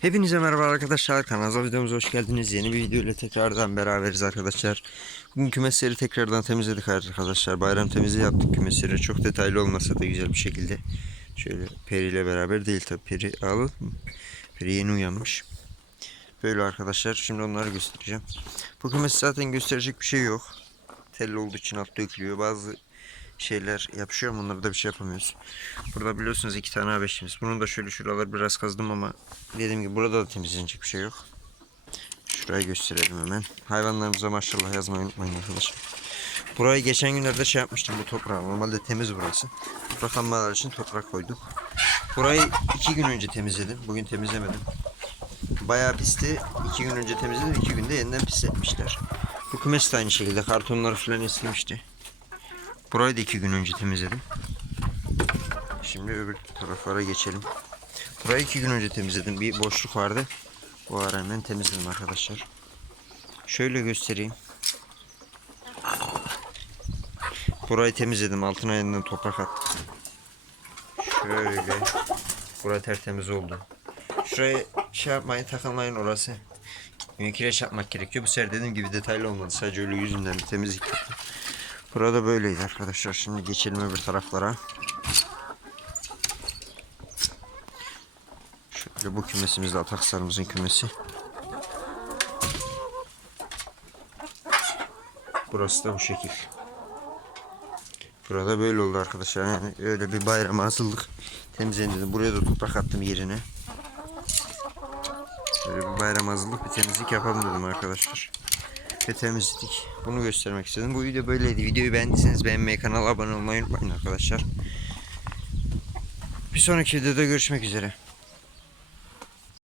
Hepinize merhaba arkadaşlar. Kanalımıza videomuza hoş geldiniz. Yeni bir video ile tekrardan beraberiz arkadaşlar. Bugün kümesleri tekrardan temizledik arkadaşlar. Bayram temizliği yaptık kümesleri. Çok detaylı olmasa da güzel bir şekilde. Şöyle Peri ile beraber değil tabi. Peri ağladı mı? Peri yeni uyanmış. Böyle arkadaşlar. Şimdi onları göstereceğim. Bu kümesi zaten gösterecek bir şey yok. Telli olduğu için alt dökülüyor. Bazı şeyler yapışıyor ama onlarda bir şey yapamıyoruz. Burada biliyorsunuz iki tane abeşimiz. Bunu da şöyle şuralar biraz kazdım ama dediğim gibi burada da temizlenecek bir şey yok. Şurayı gösterelim hemen. Hayvanlarımıza maşallah yazmayı unutmayın arkadaşlar. Burayı geçen günlerde şey yapmıştım bu toprağı. Normalde temiz burası. Topraklanmalar için toprak koyduk. Burayı iki gün önce temizledim. Bugün temizlemedim. Bayağı pisti. İki gün önce temizledim. iki günde yeniden pisletmişler. Bu kümes de aynı şekilde kartonları falan istemişti. Burayı da iki gün önce temizledim. Şimdi öbür taraflara geçelim. Burayı iki gün önce temizledim. Bir boşluk vardı. Bu ara hemen temizledim arkadaşlar. Şöyle göstereyim. Burayı temizledim. Altına yeniden toprak attım. Şöyle. Burası tertemiz oldu. Şuraya şey yapmayın takılmayın orası. Kireç yapmak gerekiyor. Bu sefer dediğim gibi detaylı olmadı. Sadece öyle yüzünden temizlik yaptım. Burada böyleydi arkadaşlar. Şimdi geçelim öbür taraflara. Şöyle bu kümesimiz de ataksarımızın kümesi. Burası da bu şekil. Burada böyle oldu arkadaşlar. Yani öyle bir bayram hazırlık temizlendi. Buraya da toprak attım yerine. Böyle bir bayram hazırlık bir temizlik yapalım dedim arkadaşlar ve temizledik. Bunu göstermek istedim. Bu video böyleydi. Videoyu beğendiyseniz beğenmeyi, kanala abone olmayı unutmayın arkadaşlar. Bir sonraki videoda görüşmek üzere.